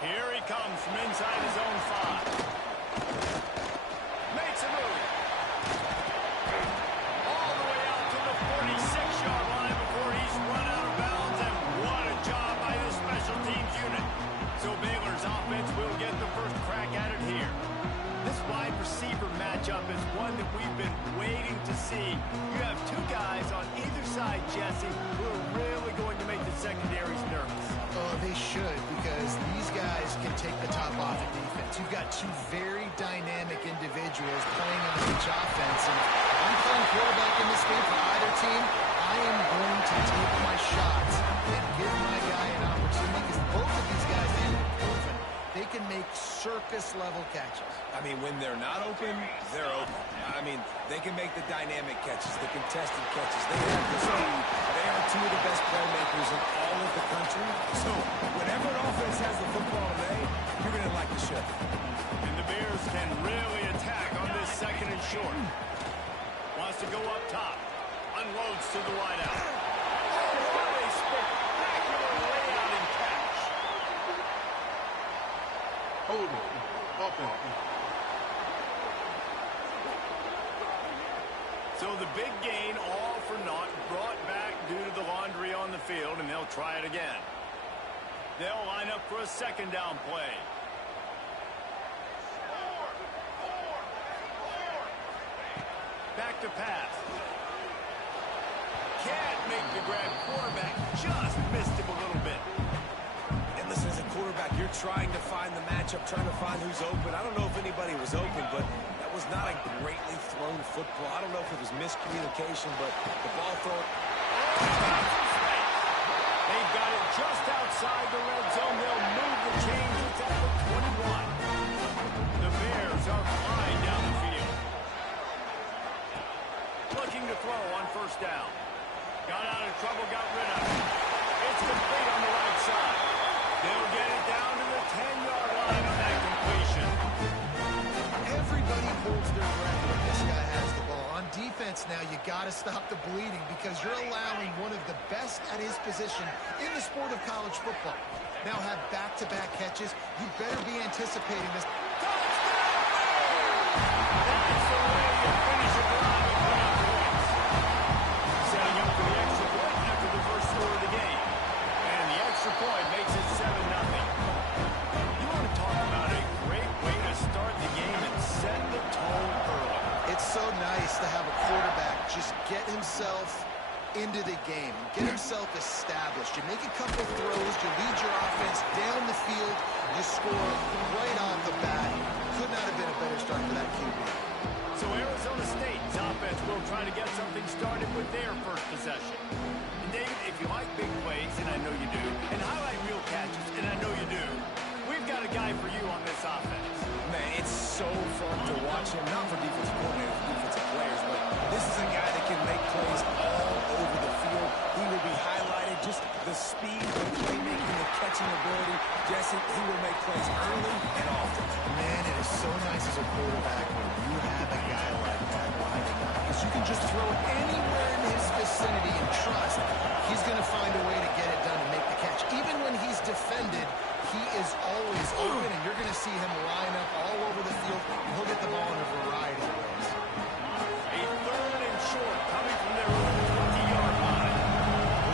Here he comes from inside his own 5. Makes a move. All the way out to the 46-yard line before he's run out of bounds, and what a job by this special teams unit. So Baylor's offense will get the first crack at it here. This wide receiver matchup is one that we've been waiting to see. You have two guys on either side, Jesse, who are really going to make the secondaries nervous. Oh, they should, because these guys can take the top off the defense. You've got two very dynamic individuals playing on each offense. And if I'm playing quarterback in this game for either team, I am going to take my shots and give my guy an opportunity, because both of these guys have proven they can make circus-level catches. I mean, when they're not open, they're open. I mean, they can make the dynamic catches, the contested catches. They have the speed. They are two of the best playmakers in all of the country. So, whenever an offense has the football today, you're going to like the show. And the Bears can really attack on this second and short. Wants to go up top. Unloads to the wideout. Oh, what a spectacular layout and catch. Hold on. So the big gain, all for naught, brought back due to the laundry on the field, and they'll try it again. They'll line up for a second down play. Back to pass. Can't make the grab. Quarterback just missed him a little bit. And listen, as a quarterback, you're trying to find the matchup, trying to find who's open. I don't know if anybody was open, but that was not a greatly thrown football. I don't know if it was miscommunication, but the ball thrown. They've got it just outside the red zone. They'll move the chains. It's at the 21. The Bears are flying down the field. Looking to throw on first down. Got out of trouble, got rid of it. It's complete on the right side. They'll get it down to the 10-yard line on that completion. Everybody holds their breath when this guy has the ball. On defense now, you got to stop the bleeding, because you're allowing one of the best at his position in the sport of college football. Now have back-to-back catches. You better be anticipating this. That's the way you finish a drive and put up points. Setting up for the extra point after the first score of the game. And the extra point makes it 7-0. You want to talk about a great way to start the game and set the tone early. It's so nice to have a quarterback just get himself into the game, get himself established. You make a couple throws, you lead your offense down the field, you score right off the bat. Could not have been a better start for that QB. So Arizona State's offense will try to get something started with their first possession. And David, if you like big plays, and I know you do, and highlight real catches, and I know you do, we've got a guy for you on this offense. Man, it's so fun to watch him, not for defensive coordinators, defensive players, but this is a guy that can make plays all over the field. He will be highlighted, just the speed, the playmaking, the catching ability. Jesse, he will make plays early and often. Man, it is so nice as a quarterback when you have a guy like that lining up, because you can just throw it anywhere in his vicinity and trust he's going to find a way to get it done and make the catch. Even when he's defended, he is always open, and you're going to see him line up all over the field. He'll get the ball in a variety of ways. A third and short coming from their own 20-yard line.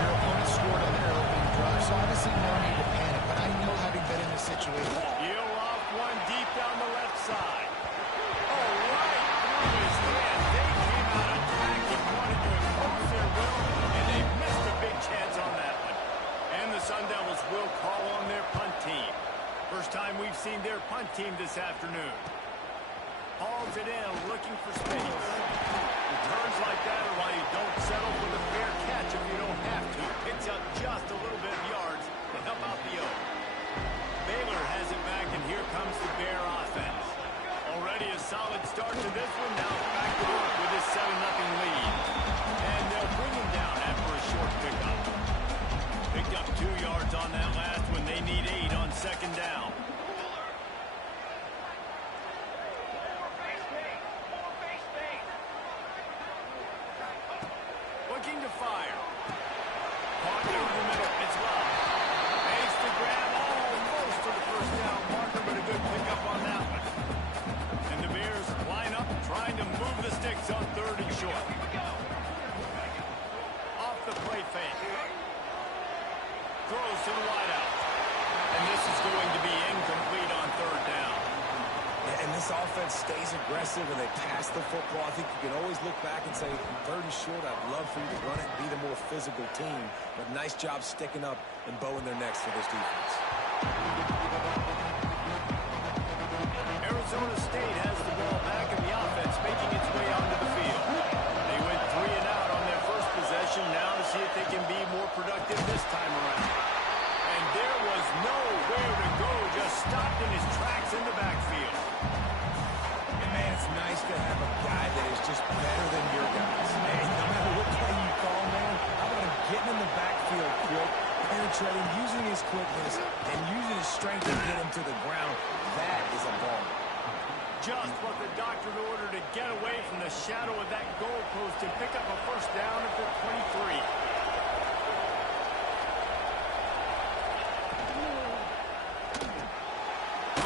Your opponent scored on their opening drive, so obviously no need to panic, but I know having been in this situation. He'll off one deep down the left side. Oh, right through his hands. They came out attacking, wanted to impose their will, and they missed a big chance on that one. And the Sun Devils will call on their punt team. First time we've seen their punt team this afternoon. Hauls it in, looking for space. Returns like that are why you don't settle for the fair catch if you don't have to. Picks up just a little bit of yards to help out the Oak. Baylor has it back, and here comes the Bear offense. Already a solid start to this one. Now back to work with his 7-0 lead. And they'll bring him down after a short pickup. Picked up 2 yards on that last one. They need 8 on second down. Looking to fire. Caught through the middle. It's low. Makes the grab almost to the first down. six on 3rd and short. Off the play fake. Throws to the wideout. And this is going to be incomplete on 3rd down. And this offense stays aggressive and they pass the football. I think you can always look back and say, 3rd and short, I'd love for you to run it and be the more physical team. But nice job sticking up and bowing their necks for this defense. Arizona State has the ball back in the offense, making its way onto the field. They went 3 and out on their first possession, now to see if they can be more productive this time around. And there was nowhere to go, just stopped in his tracks in the backfield. And man, it's nice to have a guy that is just better than your guys. Hey, no matter what play you call, man, how about him getting in the backfield quick, penetrating, using his quickness, and using his strength to get him to the ground. That is a ball. Just what the doctor ordered to get away from the shadow of that goalpost and pick up a first down at the 23.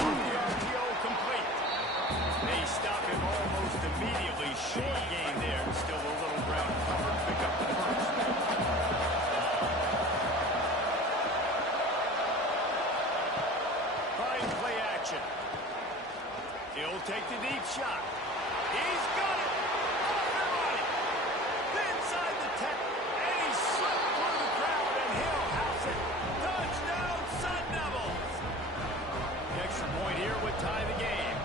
The RPO complete. They stop him almost immediately. Short gain there. Still a little ground covered. Pick up the first. Fine play action. He'll take the deep shot. He's got it. Off and running. Inside the 10. And he slipped through the crowd, and he'll house it. Touchdown, Sun Devils. The extra point here would tie the game.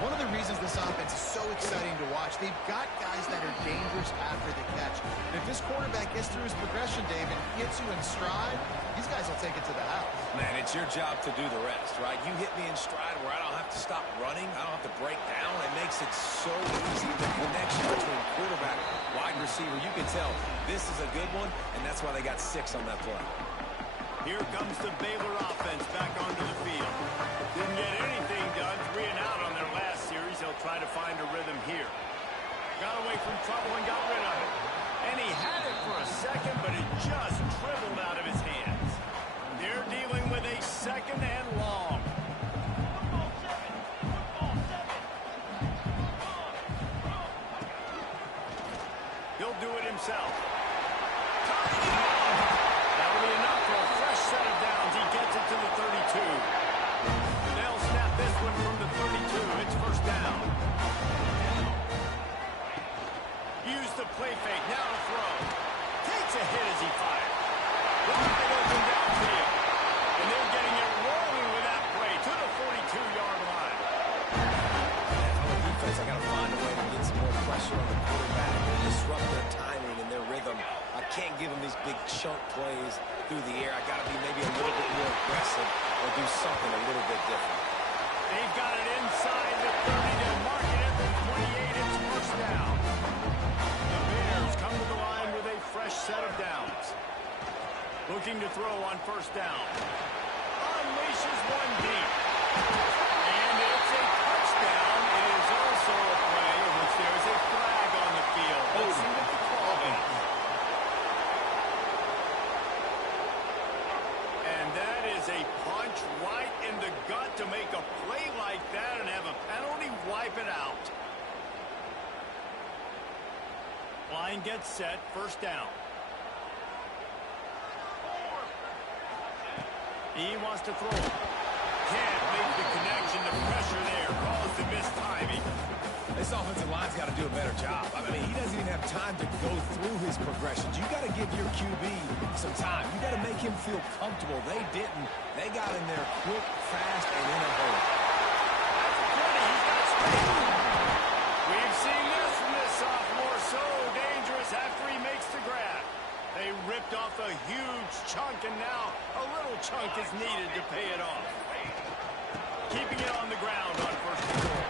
One of the reasons this offense is so exciting to watch, they've got guys that are dangerous after the catch. And if this quarterback gets through his progression, David, gets you in stride, these guys will take it to the house. Man, it's your job to do the rest, right? You hit me in stride where I don't have to stop running. I don't have to break down. It makes it so easy. The connection between quarterback, wide receiver, you can tell this is a good one, and that's why they got 6 on that play. Here comes the Baylor offense back onto the field. Didn't get anything done. 3 and out on their last series. They'll try to find a rhythm here. Got away from trouble and got rid of it. And he had it for a second, but it just dribbled out of his hands. They're dealing with a 2nd and long. He'll do it himself. That'll be enough for a fresh set of downs. He gets it to the 32. They'll snap this one from the 32. It's first down. Use the play fake. Now to throw. Takes a hit as he fires. Wide open downfield. And they're getting it rolling with that play to the 42-yard line. On the defense, I got to find a way to get some more pressure on the quarterback and disrupt their timing and their rhythm. I can't give them these big chunk plays through the air. I got to be maybe a little bit more aggressive or do something a little bit different. They've got it inside the 30 to mark it at the 28. It's first down. The Bears come to the line with a fresh set of downs. Looking to throw on first down. Unleashes one deep. And it's a touchdown. It is also a play in which there is a flag on the field. Let's see what the call is. And that is a punch right in the gut to make a play like that and have a penalty wipe it out. Line gets set. First down. He wants to throw. Can't make the connection. The pressure there caused the missed timing. This offensive line's got to do a better job. I mean, he doesn't even have time to go through his progressions. You got to give your QB some time. You got to make him feel comfortable. They didn't. They got in there quick, fast, and in a hurry. He's got space. We've seen this from this sophomore. So dangerous after he makes the grab. They ripped off a huge chunk, and now a little chunk is needed to pay it off. Keeping it on the ground on first and goal.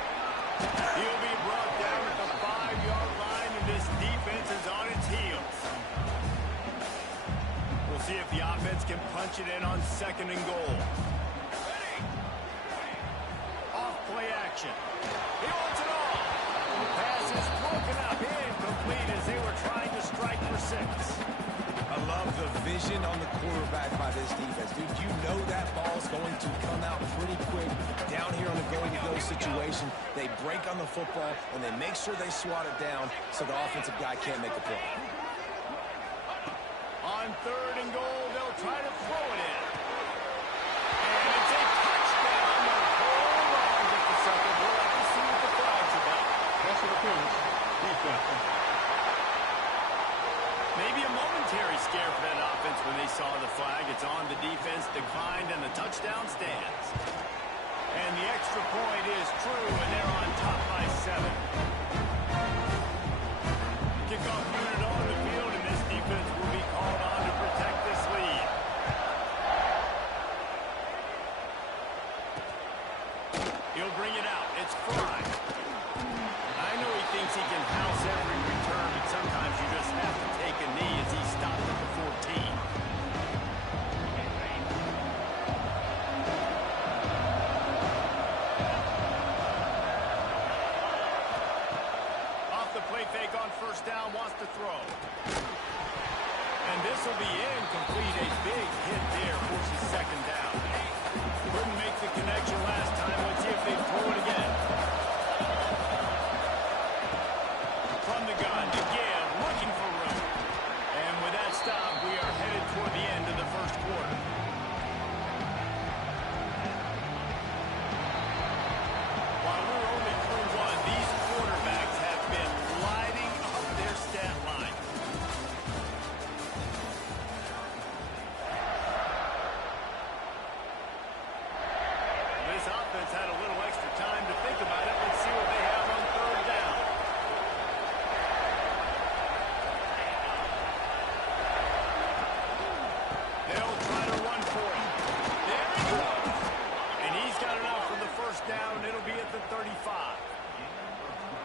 He'll be brought down at the 5-yard line, and this defense is on its heels. We'll see if the offense can punch it in on 2nd and goal. Off play action. He wants it all. The pass is broken up, incomplete as they were trying to strike for 6. I love the vision on the quarterback by this defense. Dude, you know that ball's going to come out pretty quick down here on the go-to-go situation, they break on the football, and they make sure they swat it down so the offensive guy can't make a play. On 3rd and goal, they'll try to throw it in. And it's a touchdown. Hold on just a second. We'll have to see what the flag's about. Special appearance. Defense. Maybe a momentary scare for that offense when they saw the flag. It's on, the defense declined, and the touchdown stands. And the extra point is true, and they're on top by 7. Kickoff unit on the field, and this defense will be called on to protect this lead. He'll bring it out. It's Fry. I know he thinks he can house every return, but sometimes you just have to take a knee as he stopped at the 14. Off the play fake on 1st down, wants to throw. And this will be incomplete. A big hit there, forces 2nd down. Couldn't make the connection last time. Let's see if they throw it again. From the gun, again, looking for room. And with that stop, we are headed toward the end of the 1st quarter. While we're only through 1, these quarterbacks have been lighting up their stat line. This offense had a little extra time to think about it. Let's see what they have on 3rd down. They'll try to run for it. There he goes. And he's got enough for the 1st down. It'll be at the 35.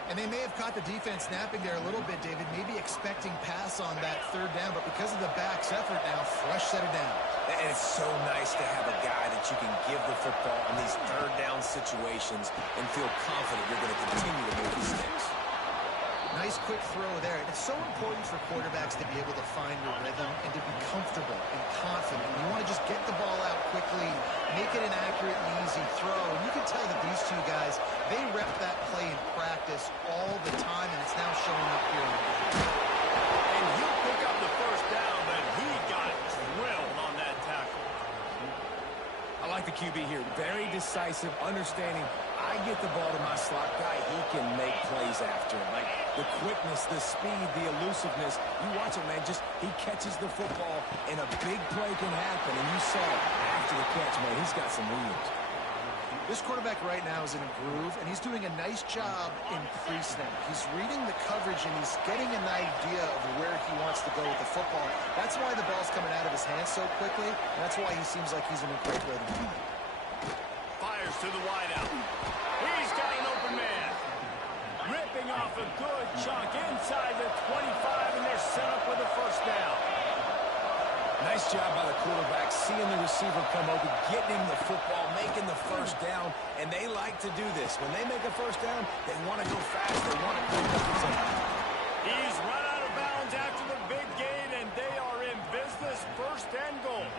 And they may have caught the defense napping there a little bit, David, maybe expecting pass on that 3rd down, but because of the back's effort now, Fresh set it down. And it's so nice to have a guy that you can give the football in these 3rd down situations and feel confident you're going to continue to move the sticks. Nice quick throw there. It's so important for quarterbacks to be able to find your rhythm and to be comfortable and confident. You want to just get the ball out quickly, make it an accurate and easy throw. And you can tell that these two guys, they rep that play in practice all the time, and it's now showing up here in the game. And he'll pick up the 1st down, but he got drilled on that tackle. I like the QB here. Very decisive, understanding. I get the ball to my slot guy, he can make plays after it. Like the quickness, the speed, the elusiveness. You watch it, man. Just he catches the football, and a big play can happen. And you saw after the catch, man, he's got some wheels. This quarterback right now is in a groove, and he's doing a nice job in pre-snap. He's reading the coverage, and he's getting an idea of where he wants to go with the football. That's why the ball's coming out of his hands so quickly, and that's why he seems like he's in a great rhythm. Fires to the wideout. He's got an open man. Ripping off a good chunk inside the 25, and they're set up with a 1st down. Nice job by the quarterback, seeing the receiver come open, getting him the football, making the 1st down, and they like to do this. When they make a 1st down, they want to go fast, they want to quick up. He's run out of bounds after the big gain, and they are in business, 1st and goal.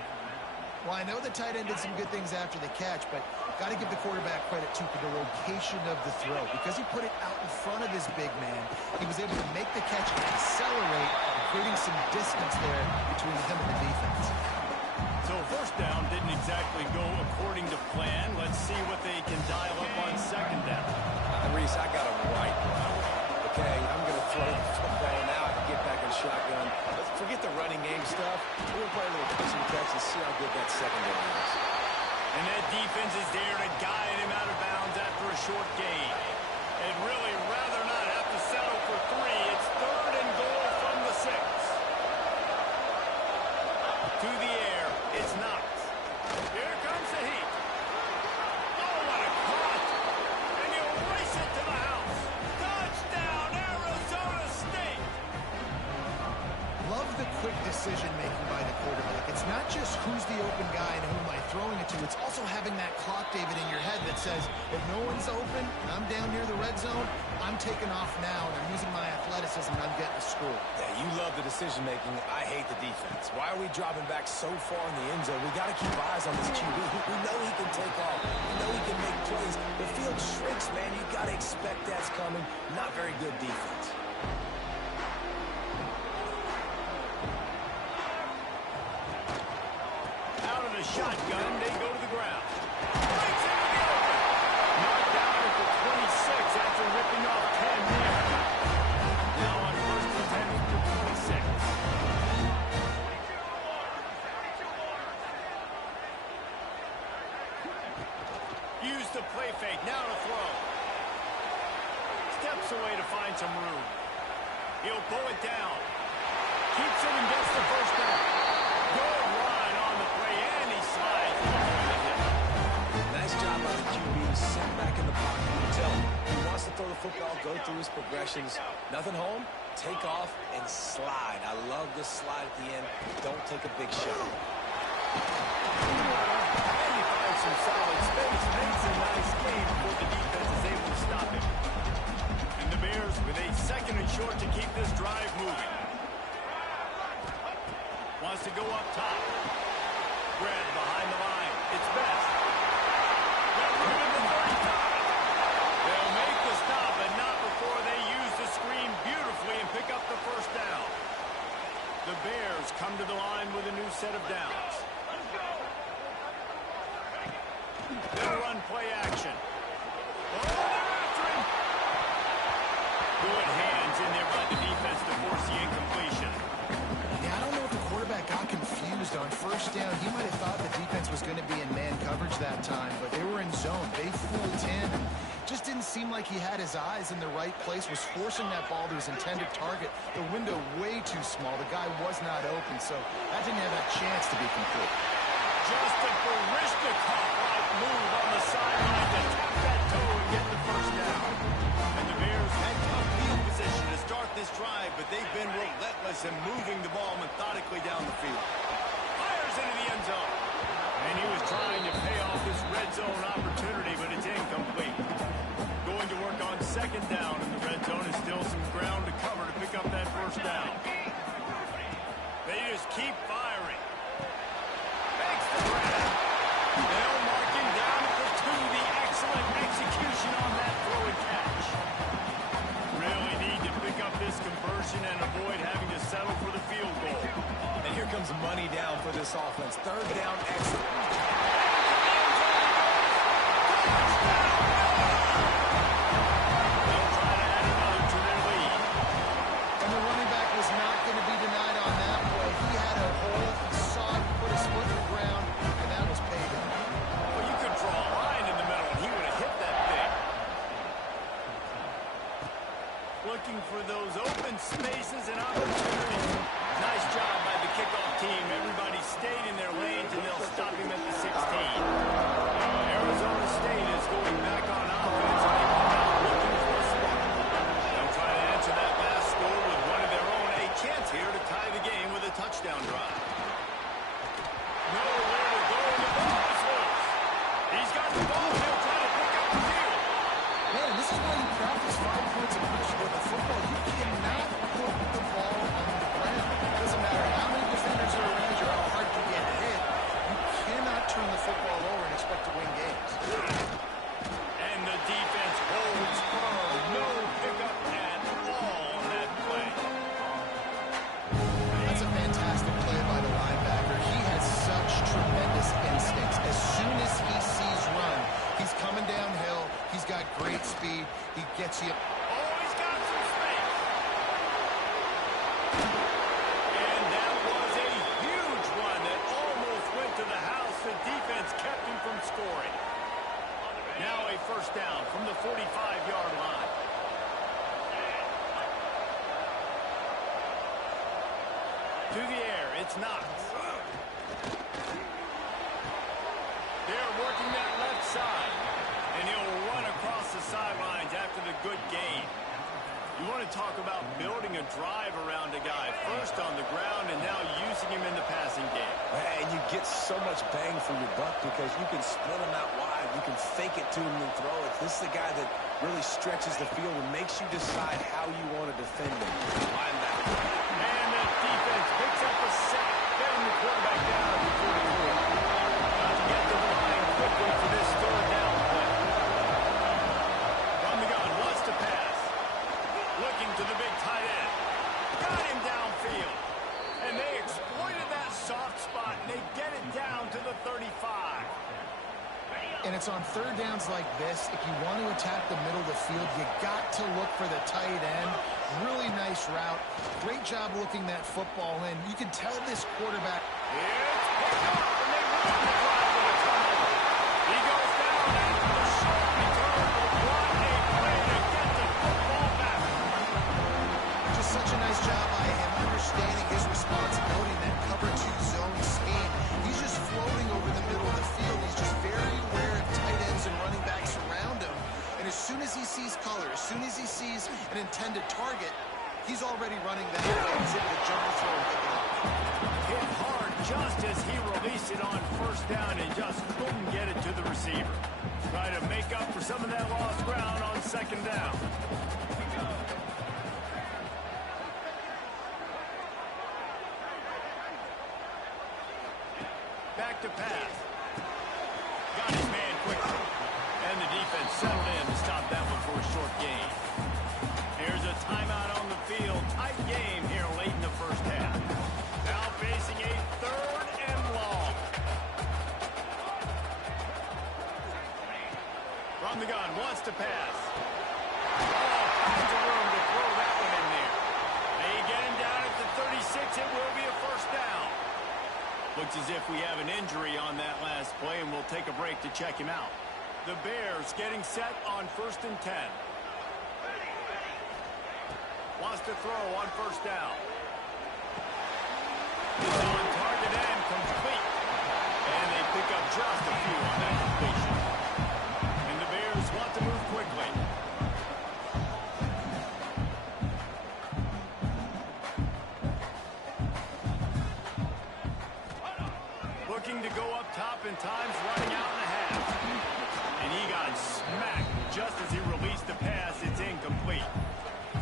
Well, I know the tight end did some good things after the catch, but got to give the quarterback credit, too, for the location of the throw. Because he put it out in front of his big man, he was able to make the catch and accelerate, creating some distance there between him and the defense. So 1st down didn't exactly go according to plan. Let's see what they can dial up on 2nd down. Reese, I got him right. Okay, I'm going to throw the football now. I can get back in shotgun. Let's forget the running game stuff. We're going to play a little catch and catch and see how good that 2nd down is. And that defense is there to guide him out of bounds after a short gain. And really rather not have to settle for 3. It's 3rd and goal from the 6. To the air, it's Knox. Here comes the heat. Oh, what a caught! And you race it to the house. Touchdown, Arizona State! Love the quick decision-making by the quarterback. It's not just who's the open guy and who am I throwing it to. It's also having that clock, David, in your head that says, if no one's open and I'm down near the red zone, I'm taking off now, and I'm using my athleticism, and I'm getting a score. Yeah, you love the decision-making. I hate the defense. Why are we dropping back so far in the end zone? We got to keep eyes on this QB. We know he can take off. We know he can make plays. The field's shrinking. very good defense. Out of the shotgun, they go to the ground. Breaks into the open. Knocked down at the 26 after ripping off 10 there. Now on first and 10 from the 26. Use the play fake. Now to throw. Steps away to find some room. He'll pull it down. Keeps it and gets the first down. Good run on the play, and he slides. Nice job by the QB to sit back in the pocket. You can tell him he wants to throw the football, go through his progressions. Nothing home, take off and slide. I love this slide at the end. Don't take a big shot. And he finds some solid space. Makes a nice game before the defense is able to stop him. And the Bears with a second and short to keep this drive moving. Wants to go up top. Grab behind the line. It's best. Got room in the 35. They'll make the stop, but not before they use the screen beautifully and pick up the first down. The Bears come to the line with a new set of downs. They'll run play action. Oh, they're after him. Good hands in there by the defense to force the incompletion. Yeah, I don't know if the quarterback got confused on first down. He might have thought the defense was going to be in man coverage that time, but they were in zone. They fooled him. Just didn't seem like he had his eyes in the right place, was forcing that ball to his intended target. The window way too small. The guy was not open, so that didn't have that chance to be complete. Just a Barishnikov-like move on the sideline to tap that toe and get the first down. And the Bears had tough field position to start this drive, but they've been relentless in moving the ball methodically down the field. Fires into the end zone. And he was trying to pay off this red zone opportunity, but it's incomplete. Going to work on second down in the red zone is still some ground to cover to pick up that first down. They just keep firing. Makes the grab. They'll mark him down at the 2. The excellent execution on that throw and catch. Really need to pick up this conversion and avoid having to settle for the field goal. And here comes money down for this offense. Third down, excellent. They'll try to add another to their lead. And the running back was not going to be denied on that play. He had a hole, he saw it, put his foot in the ground, and that was payday. Well, you could draw a line in the middle, and he would have hit that thing. Looking for those open spaces and opportunities. Nice job by the kickoff team. Everybody stayed in their lanes, and they'll stop him at the 16. Arizona State is going back on offense, and they come out looking for a spark. They'll try to answer that last score with one of their own. A chance here to tie the game with a touchdown drive. Nowhere to go, and the ball is loose. He's got the ball. He'll try to pick up the field. Man, this is why you practice 5 points of pressure with the football. You cannot put the ball on the ground. It doesn't matter how many defenders are around you or how hard you get hit. You cannot turn the football over and expect to win games. And the defense holds firm. No pickup at all on that play. That's a fantastic play by the linebacker. He has such tremendous instincts. As soon as he sees run, he's coming downhill. He's got great speed. He gets you. Oh, he's got some space. And that was a huge run that almost went to the house. The defense kept him from scoring. Now a first down from the 45-yard line. To the air, it's Knox. They're working that left side. And he'll run across the sidelines after the good gain. You want to talk about building a drive around a guy. First on the ground and now using him in the passing game. And you get so much bang for your buck because you can split him out wide. You can fake it to him and throw it. This is the guy that really stretches the field and makes you decide how you want to defend him. Linebacker. And the defense picks up a sack, getting the quarterback down at the 44. Got to get to the line quickly for this third down play. From the gun, wants to pass. defense on third downs like this, if you want to attack the middle of the field, you got to look for the tight end. Really nice route. Great job looking that football in. You can tell this quarterback. It's picked up, and they win the drive with a turnover. He goes down after the short return. What a play to get the football back. Just such a nice job by him understanding his responsibility in that cover 2 zone scheme. He's just floating over the middle of the field. He's just very aware of tight ends and running backs around him. And as soon as he sees color, as soon as he sees an intended target, he's already running that way. He's able to jump and throw and pick it up. Hit hard just as he released it on first down and just couldn't get it to the receiver. Try to make up for some of that lost ground on second down. Back to pass. Got his man quickly. And the defense settled in to stop that one for a short gain. Here's a timeout on the field. Tight game here late in the first half. Now facing a third and long. From the gun, wants to pass. Oh, tons of room to throw that one in there. They get him down at the 36. It will be a first down. Looks as if we have an injury on that last play, and we'll take a break to check him out. The Bears getting set on 1st and 10. Wants to throw on first down. He's on target and complete. And they pick up just a few on that completion. And the Bears want to move quickly. Looking to go up top in times, running out in the half. And he got smacked just as he released the pass. It's incomplete.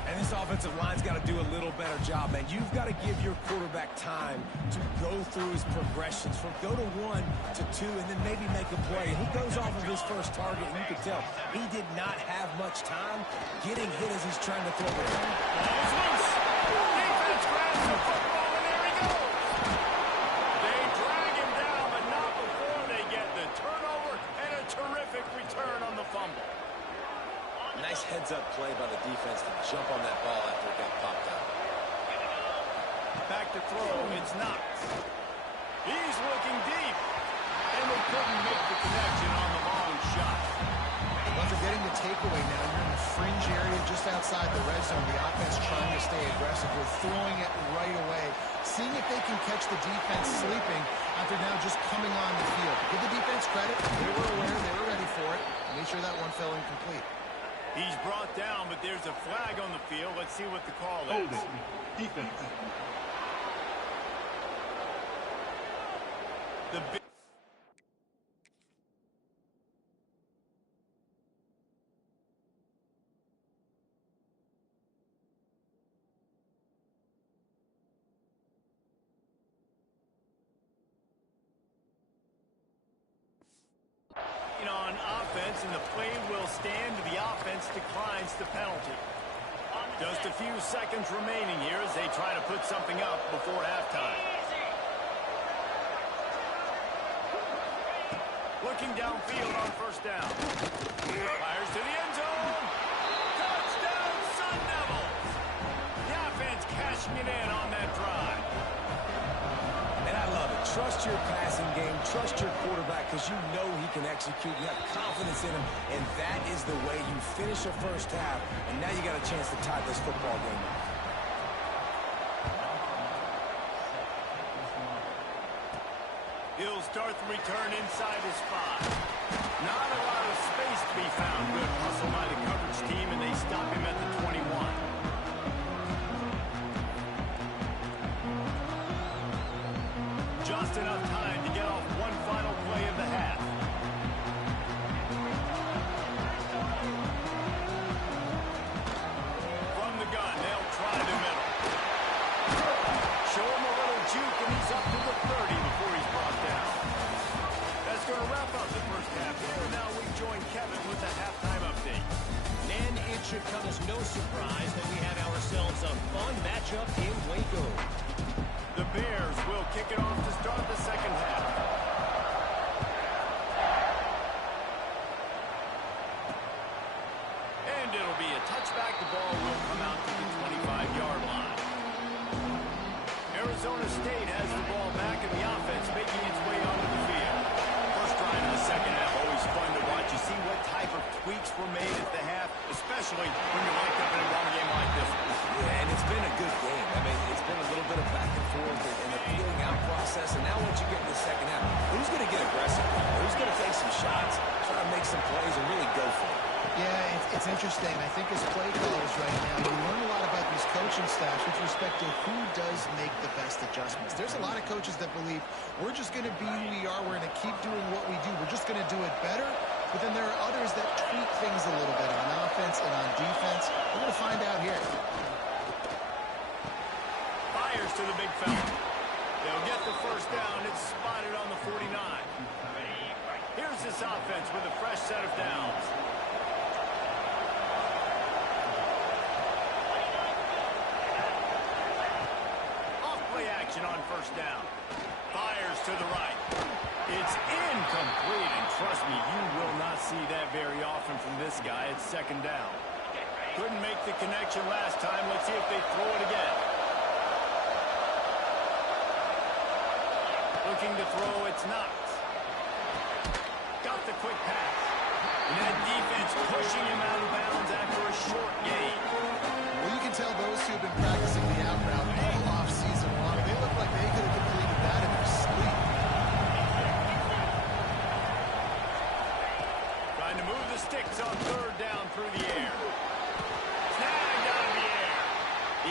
And this offensive line's got to do a little better job, man. You've got to give your quarterback time to go through his progressions from go to 1 to 2 and then maybe make a play. And he goes off of his first target, and you can tell he did not have much time getting hit as he's trying to throw it. Ball's loose. Defense grabs the football, and there he goes. They drag him down, but not before they get the turnover and a terrific return on the fumble. Nice heads-up play by the defense to jump on that ball after it got popped out. Back to throw, it's Knox. He's looking deep. And they couldn't make the connection on the long shot. Well, they're getting the takeaway now. You're in the fringe area just outside the red zone. The offense trying to stay aggressive. We're throwing it right away. Seeing if they can catch the defense sleeping after now just coming on the field. Give the defense credit. They were aware. They were ready for it. Make sure that one fell incomplete. He's brought down, but there's a flag on the field. Let's see what the call is. Hold it. Defense. The on offense, and the play will stand. The offense declines the penalty. Just a few seconds remaining here as they try to put something up before halftime. Looking downfield on first down. Fires to the end zone. Touchdown, Sun Devils! The offense cashing it in on that drive. And I love it. Trust your passing game. Trust your quarterback because you know he can execute. You have confidence in him, and that is the way you finish a first half. And now you got a chance to tie this football game up. He'll start the return inside his 5. Not a lot of space to be found. Good hustle by the coverage team, and they stop him at the 21. Just enough time to get off one final play of the half. From the gun, they'll try the middle. Show him a little juke, and he's up to the 30 before he's brought down. That's going to wrap up the first half here. Now we join Kevin with the halftime update. And it should come as no surprise that we have ourselves a fun matchup in Waco. The Bears will kick it off to start the second half. And it'll be a touchback. The ball will come out to the 25-yard line. Arizona State has the ball back, and the offense making its way onto the field. First drive of the second half, always fun to watch. You see what type of tweaks were made at the half, especially when you're locked up in a run game like this one. Yeah, and it's been a good game. I mean, it's been a little bit of back and forth in the feeling out process, and now once you get in the second half, who's going to get aggressive? Who's going to take some shots, try to make some plays, and really go for it? Yeah, it's interesting. I think as play callers right now, you learn a lot about these coaching staffs with respect to who does make the best adjustments. There's a lot of coaches that believe we're just going to be who we are. We're going to keep doing what we do. We're just going to do it better. But then there are others that tweak things a little bit on offense and on defense. We're going to find out here. Fires to the big fella. They'll get the first down. It's spotted on the 49. Here's this offense with a fresh set of downs. Off-play action on first down. Fires to the right. It's incomplete, and trust me, you will not see that very often from this guy. It's second down. Couldn't make the connection last time. Let's see if they throw it again. Looking to throw, it's not. Got the quick pass. And that defense pushing him out of bounds after a short gain. Well, you can tell those who have been practicing the out route all off season long. They look like they could have completed that in their sleep. Trying to move the sticks on third down through the air. Snagged out of the air.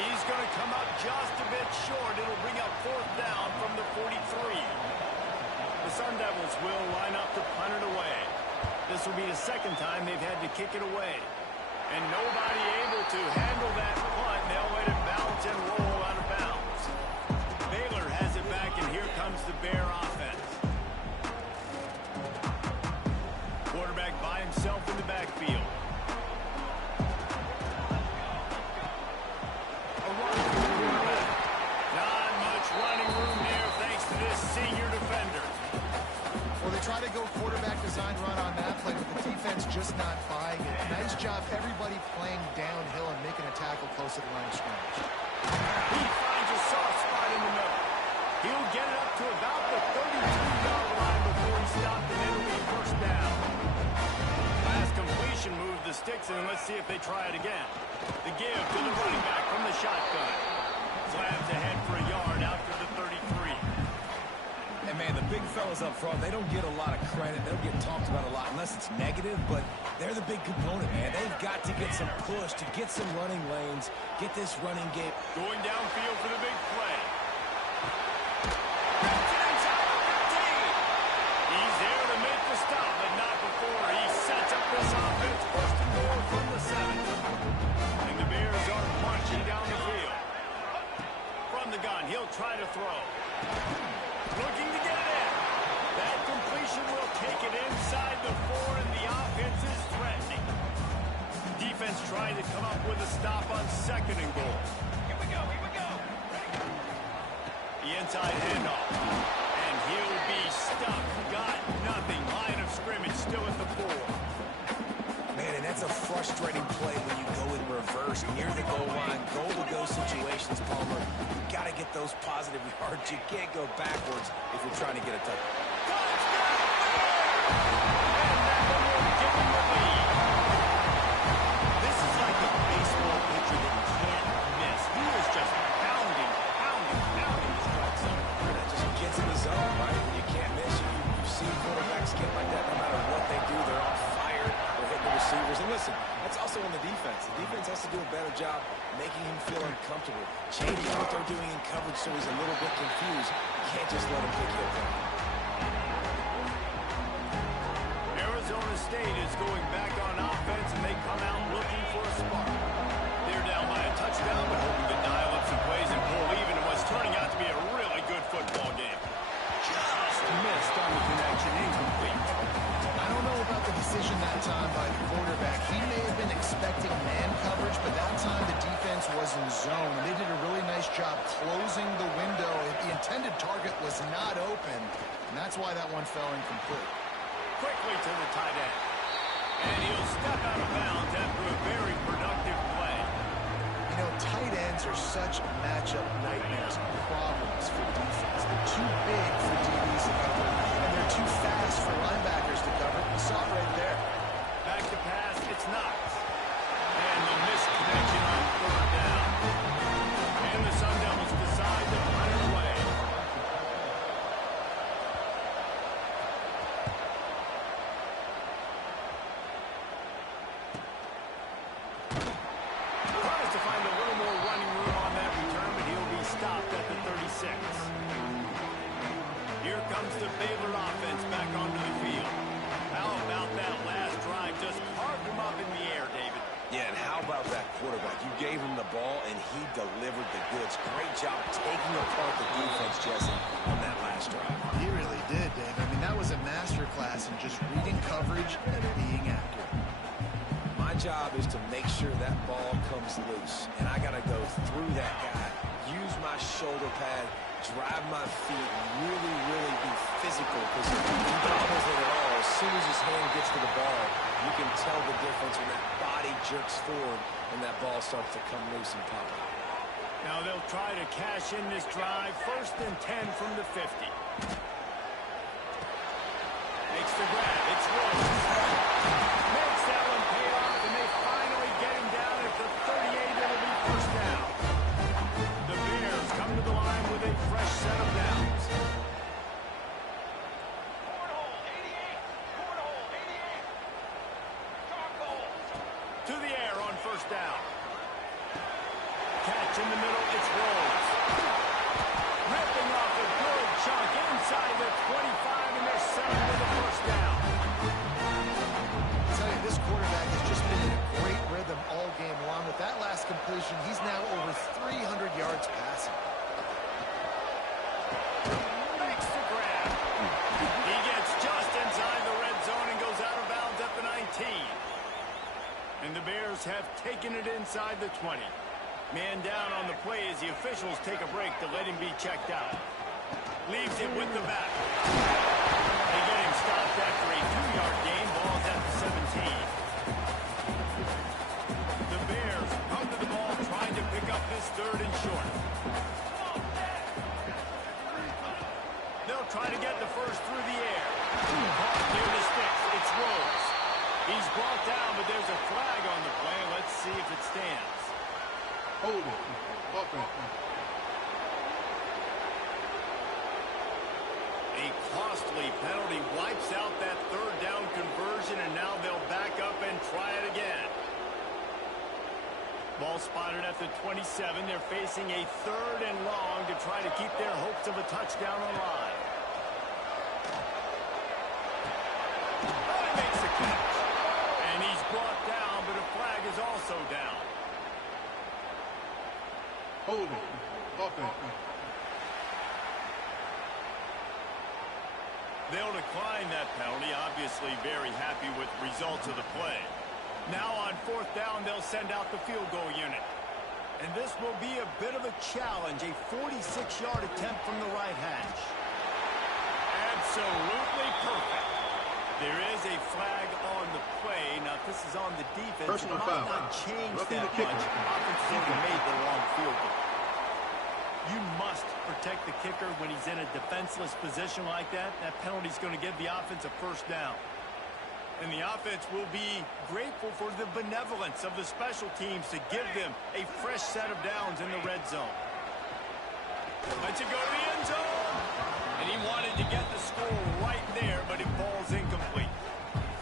He's going to come up just a bit short. It'll bring up fourth down from the 43. The Sun Devils will line up to punt it away. This will be the second time they've had to kick it away. And nobody able to handle that punt. They'll let it bounce and roll out of bounds. Baylor has it back, and here comes the Bear offense. Quarterback by himself in the backfield. A run for the quarterback. Not much running room there thanks to this senior defender. Well, they try to go quarterback design run on that play, but the defense just not buying it. Nice job, everybody playing downhill and making a tackle close to the line of scrimmage. He finds a soft spot in the middle. He'll get it up to about the 32-yard line before he stopped, and it'll be first down. Last completion moved the sticks, and let's see if they try it again. The give to the running back from the shotgun. Slams ahead for a yard out to the 33. And, man, the big fellas up front, they don't get a lot of credit. They don't get talked about a lot unless it's negative, but they're the big component, man. They've got to get some push to get some running lanes, get this running game. Going downfield for the big play. Gets it inside the 15. He's there to make the stop, but not before he sets up this offense. First and goal from the 7. And the Bears are marching down the field. From the gun, he'll try to throw. Looking to get it in. That completion will take it inside the 4, and the offense is threatening. Defense trying to come up with a stop on second and goal. Here we go, here we go. The inside handoff. And he'll be stuck. Got nothing. Line of scrimmage still at the 4. Man, and that's a frustrating play when you go in reverse near the goal line. Goal-to-go situations, Palmer. You got to get those positive yards. You can't go backwards if you're trying to get a touchdown. Touchdown, Bears! And that one will give him the lead. This is like a baseball pitcher that you can't miss. He is just pounding the strike zone. That just gets in the zone, right? When you can't miss, you've seen quarterbacks get like that no matter what they do. They're on fire. They're hitting the receivers. And listen, that's also on the defense. The defense has to do a better job making him feel uncomfortable, changing what they're doing in coverage so he's a little bit confused. You can't just let him pick you apart. Arizona State is going back on offense, and they come out looking for a spark. They're down by a touchdown, but hoping to dial up some plays and pull even in what's turning out to be a really good football game. Just missed on the connection, incomplete. I don't know about the decision that time by the quarterback. He may have been expecting man coverage, but that time the defense was in zone. They did a really nice job closing the window. The intended target was not open, and that's why that one fell incomplete. Quickly to the tight end. And he'll step out of bounds after a very ends are such matchup nightmares and problems for defense. They're too big for DBs to cover, and they're too fast for linebackers to cover. You saw it right there. Back to pass, it's Knox. And the missed connection on third down. And the Sun Devils decide to punt it away. Tries to find a little more running room on that return, but he'll be stopped at the 36. Here comes the Baylor offense back onto the field. How about that last drive? Just carved him up in the air, David. Yeah, and how about that quarterback? You gave him the ball, and he delivered the goods. Great job taking apart the defense, Jesse, on that last drive. He really did, Dave. I mean, that was a masterclass in just reading coverage and being accurate. My job is to make sure that ball comes loose, and I got to go through that guy, use my shoulder pad, drive my feet, and really be physical, because he bobbles it at all. As soon as his hand gets to the ball, you can tell the difference when that body jerks forward and that ball starts to come loose and pop out. Now they'll try to cash in this drive. 1st and 10 from the 50. Makes the grab. It's Rose. Makes that one pay off, and they finally get him down at the 38. It'll be 1st down. The Bears come to the line with a fresh set of downs. To the air on 1st down. Catch in the middle, it's Rose. Ripping off a good chunk inside the 25, and they're settled with the 1st down. I tell you, this quarterback has just been in a great rhythm all game long. With that last completion, he's now over 300 yards passing. Makes the grab. He gets just inside the red zone and goes out of bounds at the 19. And the Bears have taken it inside the 20. Man down on the play as the officials take a break to let him be checked out. Leaves it with the back. They get him stopped after a 2-yard gain. Ball's at the 17. The Bears come to the ball trying to pick up this 3rd and short. They'll try to get the first through the air. Caught near the sticks. It's Rose. He's brought down, but there's a flag on the play. Let's see if it stands. Hold it. Offense. A costly penalty wipes out that 3rd down conversion, and now they'll back up and try it again. Ball spotted at the 27. They're facing a 3rd and long to try to keep their hopes of a touchdown alive. Oh, he makes the catch. And he's brought down, but a flag is also down. Hold it. Offense. They'll decline that penalty, obviously very happy with the results of the play. Now on 4th down, they'll send out the field goal unit. And this will be a bit of a challenge, a 46-yard attempt from the right hash. Absolutely perfect. There is a flag on the play. Now, if this is on the defense, Personal it might foul. not change Roughing that the kicker. much. Offense even made the wrong field goal. You must protect the kicker when he's in a defenseless position like that. That penalty is going to give the offense a 1st down. And the offense will be grateful for the benevolence of the special teams to give them a fresh set of downs in the red zone. Lets it go to the end zone. And he wanted to get the score right there, but it falls incomplete.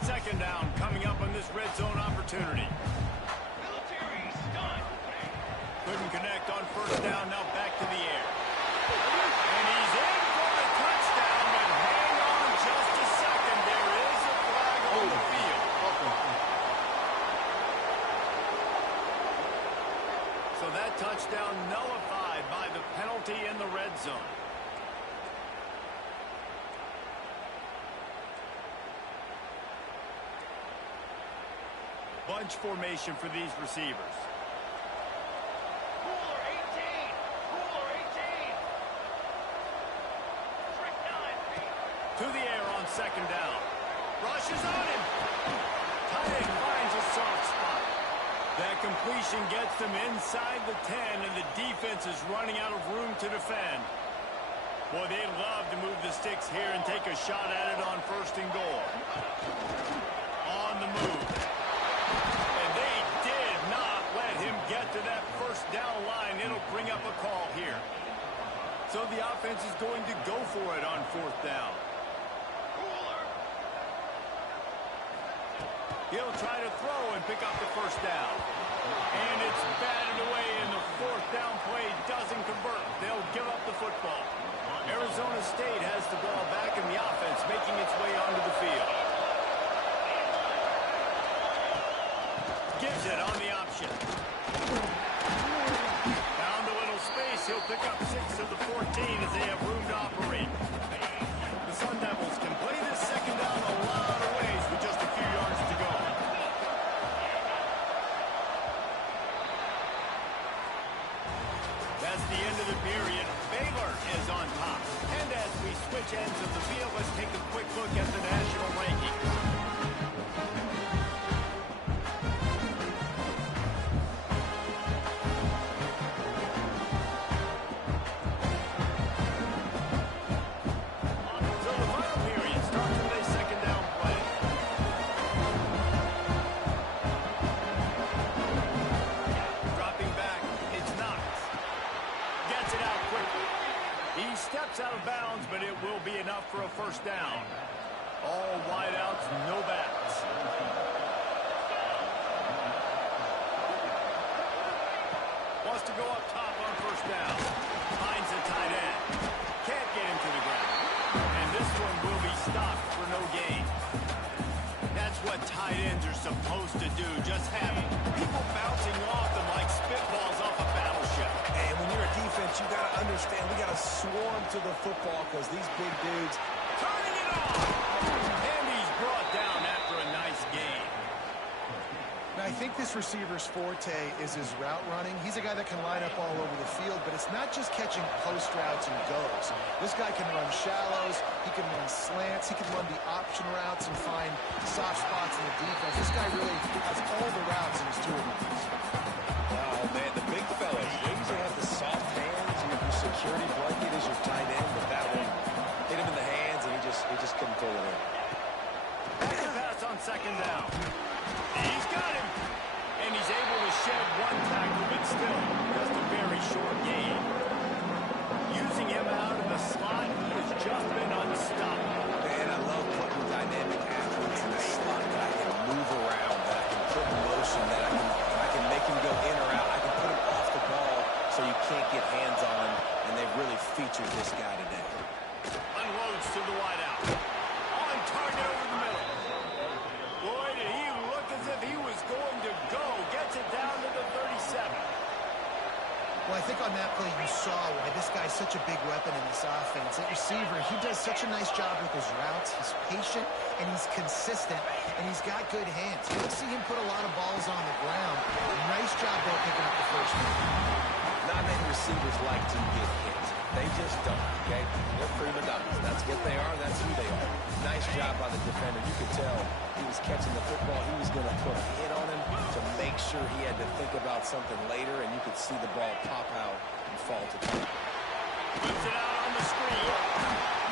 2nd down coming up on this red zone opportunity. Couldn't connect on 1st down, now back to the air. And he's in for a touchdown, but hang on just a second. There is a flag on the field. So that touchdown nullified by the penalty in the red zone. Bunch formation for these receivers. To the air on 2nd down. Rushes on him. Tight end finds a soft spot. That completion gets them inside the 10, and the defense is running out of room to defend. Boy, they'd love to move the sticks here and take a shot at it on 1st and goal. On the move. And they did not let him get to that 1st down line. It'll bring up a call here. So the offense is going to go for it on 4th down. He'll try to throw and pick up the 1st down. And it's batted away, and the 4th down play doesn't convert. They'll give up the football. Arizona State has the ball back in the offense, making its way onto the field. Gives it on the option. Found a little space. He'll pick up 6 of the 14 as they have room to operate. The Sun Devils can play this 2nd down a lot of ways with just a few yards to go. That's the end of the period. Baylor is on top. And as we switch ends of the field, let's take a quick look at the national rankings. So the final period starts with a 2nd down play. Dropping back, it's Knox. Gets it out quickly. He steps out of bounds, but it will be enough for a 1st down. All wideouts, no backs. Wants to go up top on 1st down. Finds the tight end. Can't get him to the ground. And this one will be stopped for no gain. That's what tight ends are supposed to do. Just have people bouncing off them like spitballs off a battleship. And when you're a defense, you got to understand we got to swarm to the football because these big dudes Turning it on. And he's brought down after a nice gain. Now, I think this receiver's forte is his route running. He's a guy that can line up all over the field, but it's not just catching post routes and goes. This guy can run shallows, he can run slants, he can run the option routes and find soft spots in the defense. This guy really has all the routes in his toolbox. oh man, the big fellas, they usually have the soft hands. Your security blanket is your tight end, but that one hit him in the hands, and he just couldn't pull it in. Back to pass on 2nd down. He's got him. And he's able to shed 1 tackle, but still just a very short gain. Using him out of the slot, he has just been unstoppable. Man, I love putting dynamic athletes in the slot that I can move around, that I can put in motion, that I can make him go in or out. I can put him off the ball so you can't get hands on him, and they've really featured this guy today. Unloads to the wideout. On target over the middle. Boy, did he look as if he was going to go. Gets it down to the 37. Well, I think on that play you saw why this guy's such a big weapon in this offense. At receiver, he does such a nice job with his routes. He's patient, and he's consistent, and he's got good hands. You don't see him put a lot of balls on the ground. Nice job, though, picking up the 1st one. Not many receivers like to get hit. They just don't, okay? They're prima donnas. That's what they are. That's who they are. Nice job by the defender. You could tell he was catching the football. He was going to put a hit on him to make sure he had to think about something later, and you could see the ball pop out and fall to the ground. Puts it out on the screen.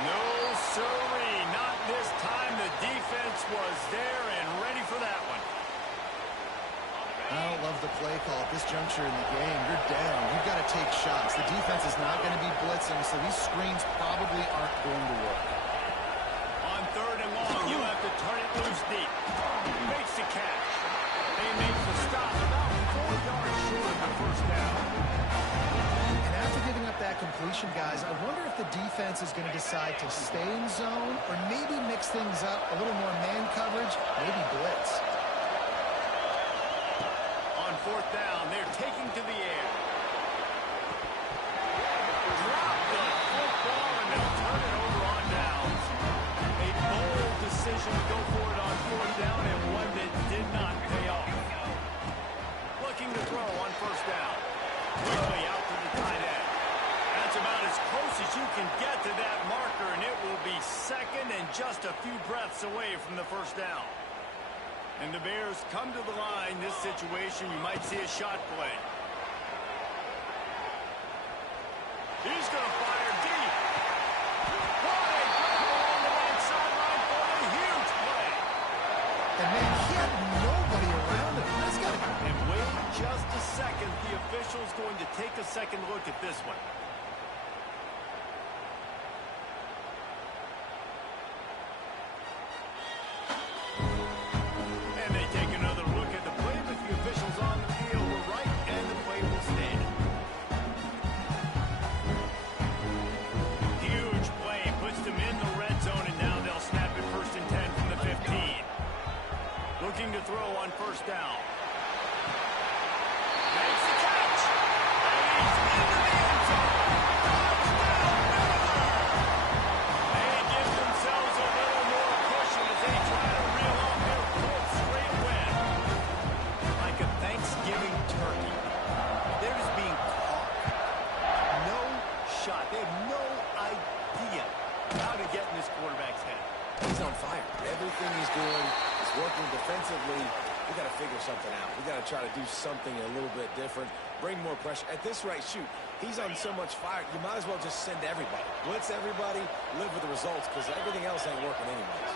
No siree. Not this time. The defense was there and ready for that one. I don't love the play call at this juncture in the game. You're down. You've got to take shots. The defense is not going to be blitzing, so these screens probably aren't going to work. On 3rd and long, you'll have to turn it loose deep. Makes the catch. They make the stop about 4 yards short of the 1st down. And after giving up that completion, guys, I wonder if the defense is going to decide to stay in zone or maybe mix things up, a little more man coverage, maybe blitz. On 4th down, they're taking to the air. Drop the football, and they'll turn it over on downs. A bold decision to go for it on 4th down, and one that did not pay off. Looking to throw on 1st down. Quickly out to the tight end. That's about as close as you can get to that marker, and it will be 2nd and just a few breaths away from the 1st down. And the Bears come to the line. This situation, you might see a shot play. He's going to fire deep. What a grab along the right sideline for a huge play. And, man, he had nobody around him. That's got to go. And wait just a second. The official's going to take a second look at this one. And they take another look at the play, but the officials on the field were right, and the play will stand. Huge play puts them in the red zone, and now they'll snap it 1st and 10 from the 15. Looking to throw on 1st down. Makes the catch. And he's into the end zone. Touchdown, Baylor! They give themselves a little more cushion as they try to reel off their 4th straight win. Like a Thanksgiving turkey. They're just being caught. No shot. They have no idea how to get in this quarterback's head. He's on fire. Everything he's doing is working defensively. We got to figure something out. We got to try to do something a little bit different. Bring more pressure. At this rate, shoot, he's on so much fire, you might as well just send everybody. Blitz everybody, live with the results, because everything else ain't working anyways.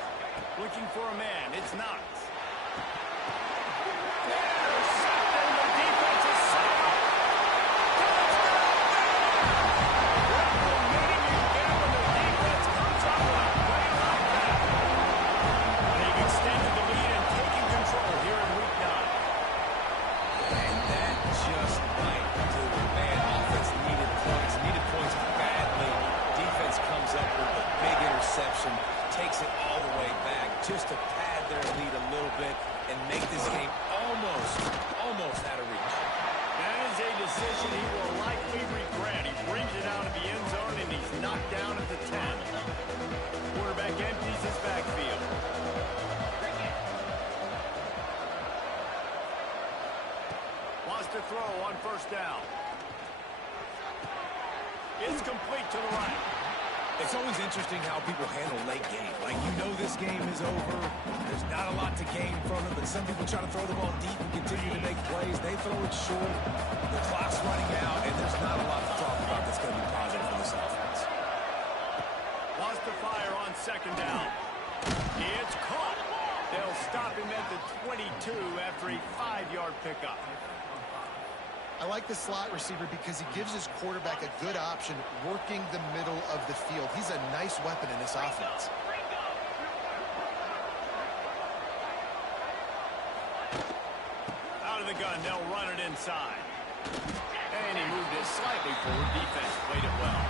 Looking for a man. It's Knox. Intercepted, and the defense is set up. They've extended the lead and taken control here in Week 9. And that just might do it. Man, offense needed points badly. Defense comes up with a big interception, takes it all the way back just to pad their lead a little bit and make this game almost out of reach. That is a decision he will likely regret. He brings it out of the end zone, and he's knocked down at the 10. Quarterback empties his backfield. Wants to throw on 1st down. It's complete to the right. It's always interesting how people handle late game. Like, you know this game is over. There's not a lot to gain from it, but some people try to throw the ball deep and continue to make plays. They throw it short. The clock's running out, and there's not a lot to talk about that's going to be positive for this offense. Wants to fire on 2nd down. It's caught. They'll stop him at the 22 after a 5-yard pickup. I like the slot receiver because he gives his quarterback a good option working the middle of the field. He's a nice weapon in this offense. Out of the gun, they'll run it inside. And he moved it slightly forward. Defense played it well.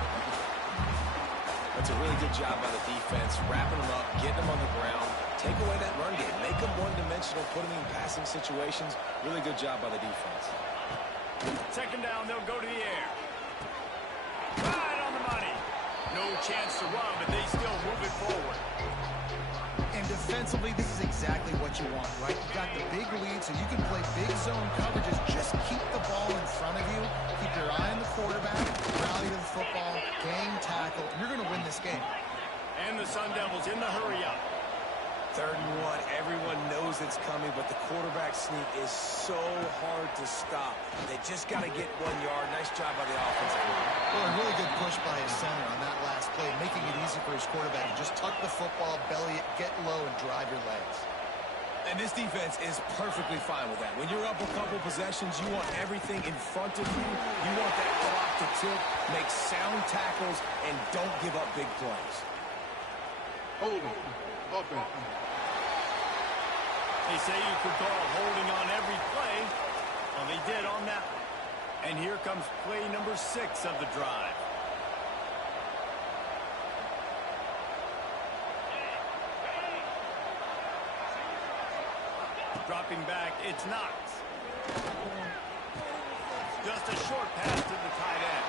That's a really good job by the defense, wrapping them up, getting them on the ground, take away that run game, make them one-dimensional, put them in passing situations. Really good job by the defense. 2nd down, they'll go to the air. Right on the money. No chance to run, but they still move it forward. And defensively, this is exactly what you want, right? You've got the big lead, so you can play big zone coverages. Just keep the ball in front of you. Keep your eye on the quarterback, rally to the football, gang tackle. You're going to win this game. And the Sun Devils in the hurry-up. 3rd and 1, everyone knows it's coming, but the quarterback sneak is so hard to stop. They just got to get 1 yard. Nice job by the offensive line. Well, a really good push by his center on that last play, making it easy for his quarterback to just tuck the football, belly it, get low, and drive your legs. And this defense is perfectly fine with that. When you're up a couple possessions, you want everything in front of you. You want that clock to tick, make sound tackles, and don't give up big plays. Hold it. Offense. They say you could call holding on every play. Well, they did on that one. And here comes play number 6 of the drive. Dropping back, it's Knox. Just a short pass to the tight end.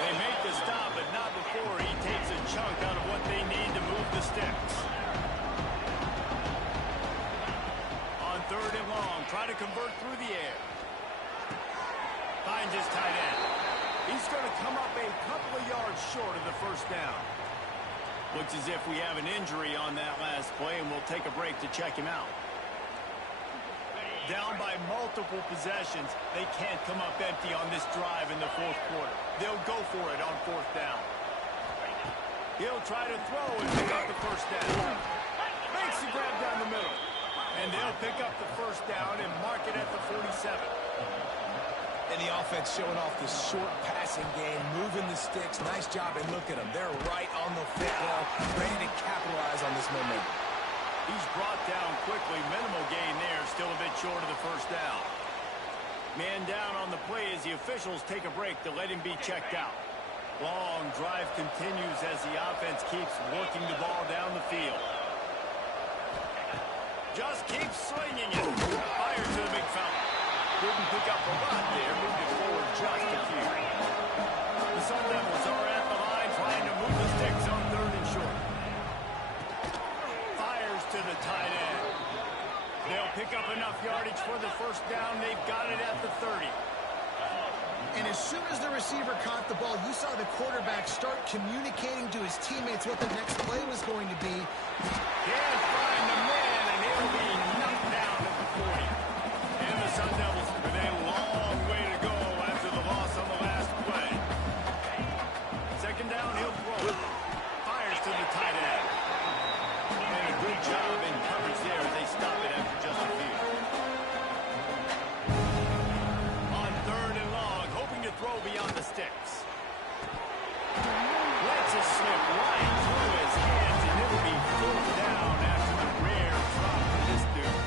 They make the stop, but not before he takes a chunk out of what they need to move the sticks. On 3rd and long, try to convert through the air. Finds his tight end. He's going to come up a couple of yards short of the 1st down. Looks as if we have an injury on that last play, and we'll take a break to check him out. Down by multiple possessions, they can't come up empty on this drive in the fourth quarter. They'll go for it on fourth down. He'll try to throw and pick up the first down. Makes the grab down the middle. And they'll pick up the first down and mark it at the 47. And the offense showing off the short passing game, moving the sticks. Nice job, and look at them. They're right on the football, ready to capitalize on this momentum. He's brought down quickly. Minimal gain there, still a bit short of the first down. Man down on the play as the officials take a break to let him be checked out. Long drive continues as the offense keeps working the ball down the field. Just keeps slinging it. Fires to the big fountain. Couldn't pick up a lot there. Moved it forward just a few. The Sun Devils are at the line trying to move the sticks on third and short. Fires to the tight end. They'll pick up enough yardage for the first down. They've got it at the 30. And as soon as the receiver caught the ball, you saw the quarterback start communicating to his teammates what the next play was going to be. Can't find the man, and he'll be knocked down at the 40. And the Sun Devils with a long way to go after the loss on the last play. Second down, he'll throw it. Fires to the tight end. And a good job in coverage there as they stop it after just a few. On third and long, hoping to throw beyond the sticks. Lets it slip right through his hands, and it'll be fourth down after the rare drop from this dude.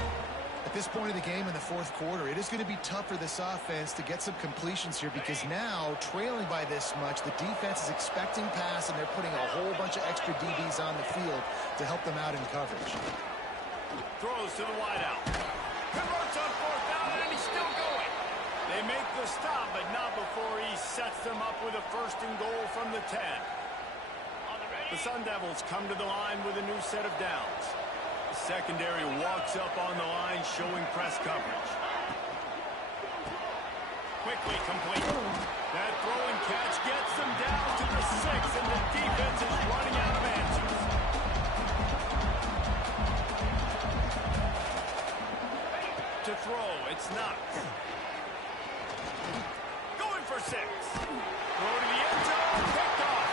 At this point of the game in the fourth quarter, it is going to be tough for this offense to get some completions here because now, trailing by this much, the defense is expecting pass, and they're putting a whole bunch of extra DBs on the field to help them out in coverage. Throws to the wideout. Converts on fourth down, and he's still going. They make the stop, but not before he sets them up with a first and goal from the 10. The Sun Devils come to the line with a new set of downs. The secondary walks up on the line, showing press coverage. Quickly complete. That throw and catch gets them down to the 6, and the defense is running out of answers. To throw, it's Knox. Going for 6. Throw to the end zone, picked off.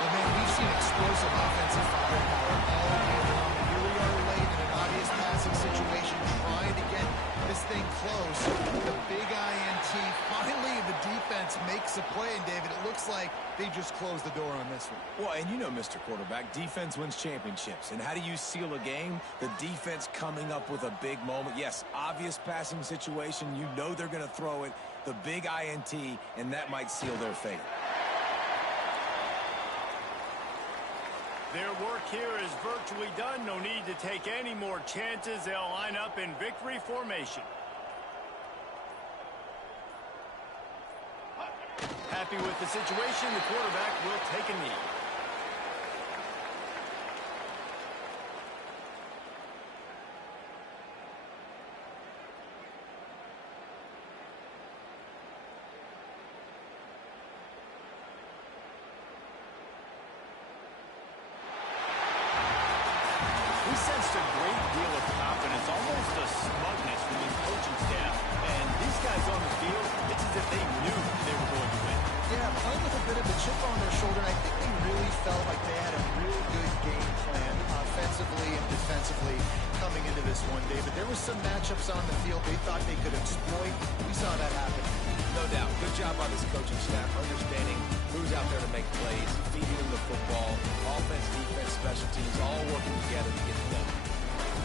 Well, man, we've seen explosive offensive firepower all day long. And here we are late in an obvious passing situation, trying to get this thing close. The big INT. Finally, the defense makes a play, and David, it looks like they just closed the door on this one. Well, and you know, Mr. Quarterback, defense wins championships. And how do you seal a game? The defense coming up with a big moment. Yes, obvious passing situation. You know they're going to throw it. The big INT, and that might seal their fate. Their work here is virtually done. No need to take any more chances. They'll line up in victory formation. Happy with the situation, the quarterback will take a knee. We sensed a great deal of confidence, almost a smugness from this coaching staff. And these guys on the field, it's as if they knew they were going to win. Yeah, playing with a bit of a chip on their shoulder, and I think they really felt like they had a real good game plan offensively and defensively coming into this one, David. There was some matchups on the field they thought they could exploit. We saw that happen. No doubt. Good job by this coaching staff, understanding who's out there to make plays, feeding them the football, offense, defense, special teams, all working together to get it done.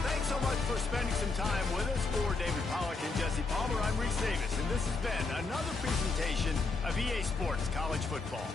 Thanks so much for spending some time with us. For David Pollack and Jesse Palmer, I'm Reese Davis, and this has been another presentation of EA Sports College Football.